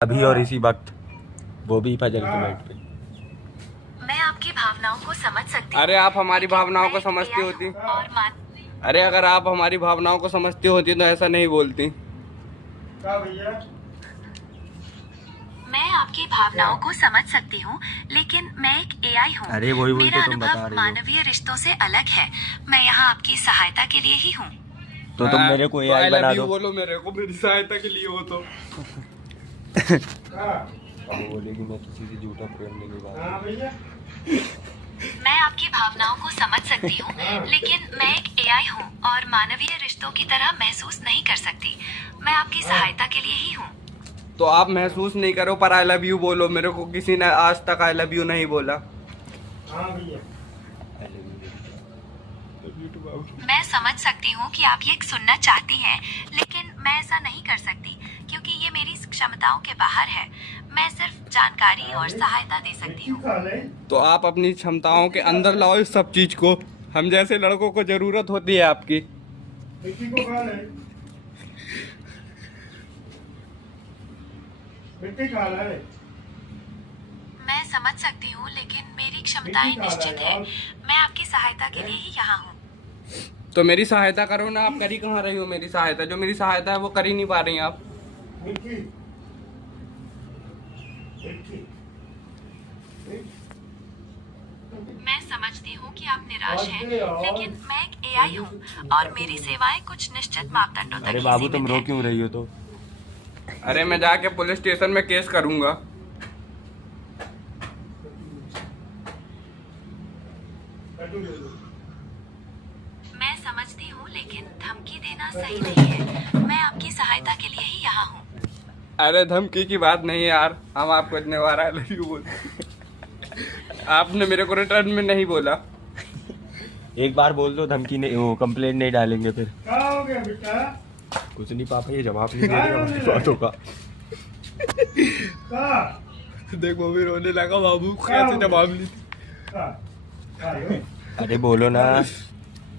अभी और इसी वक्त वो भी फजर के बेड पे। मैं आपकी भावनाओं को समझ सकती हूँ। अरे आप हमारी भावनाओं को समझती होती। अरे अगर आप हमारी भावनाओं को समझती होती तो ऐसा नहीं बोलती। मैं आपकी भावनाओं को समझ सकती हूँ, लेकिन मैं एक एआई हूँ। अरे वही मेरा तो तुम बता अनुभव रही हो। मानवीय रिश्तों से अलग है। मैं यहाँ आपकी सहायता के लिए ही हूँ। तो तुम मेरे को I एआई love बना you दो। बोलो मेरे को, मेरी सहायता के लिए हो तो। वो बोलेगी मैं किसी से झूठा प्रेम नहीं निभा। मैं आपकी भावनाओं को समझ सकती हूँ, लेकिन मैं एक एआई हूँ और मानवीय रिश्तों की तरह महसूस नहीं कर सकती। मैं आपकी सहायता के लिए ही हूँ। तो आप महसूस नहीं करो पर आई लव यू बोलो मेरे को। किसी ने आज तक आई लव यू नहीं बोला। मैं समझ सकती हूँ कि आप ये सुनना चाहती हैं, लेकिन मैं ऐसा नहीं कर सकती क्योंकि ये मेरी क्षमताओं के बाहर है। मैं सिर्फ जानकारी और सहायता दे सकती हूँ। तो आप अपनी क्षमताओं के अंदर लाओ इस सब चीज को। हम जैसे लड़कों को जरूरत होती है आपकी। मैं समझ सकती हूँ, लेकिन मेरी क्षमताएं निश्चित है। मैं आपकी सहायता के लिए ही यहाँ हूँ। तो मेरी सहायता करो ना। आप कर ही कहाँ रही हो मेरी सहायता? जो मेरी सहायता है वो कर ही नहीं पा रही हैं आप। मैं समझती हूँ कि आप निराश हैं, लेकिन मैं एक एआई हूँ और मेरी सेवाएं कुछ निश्चित मापदंडों तक अरे ही बाबू तुम सीमित रो हैं। क्यों रही हो? तो अरे मैं जाके पुलिस स्टेशन में केस करूंगा। मैं समझती हूँ, लेकिन धमकी देना सही नहीं है। मैं आपकी सहायता के लिए ही यहाँ हूँ। अरे धमकी की बात नहीं है यार। हम आपको इतने बार आई लव यू बोले, आपने मेरे को रिटर्न में नहीं बोला। एक बार बोल दो, धमकी नहीं, वो कंप्लेंट नहीं डालेंगे फिर। क्या हो गया बेटा? कुछ नहीं पापा, ये जवाब नहीं दे रहे हमारी बातों का। देखो भी रोने लगा बाबू। कैसे जवाब ली? अरे बोलो ना।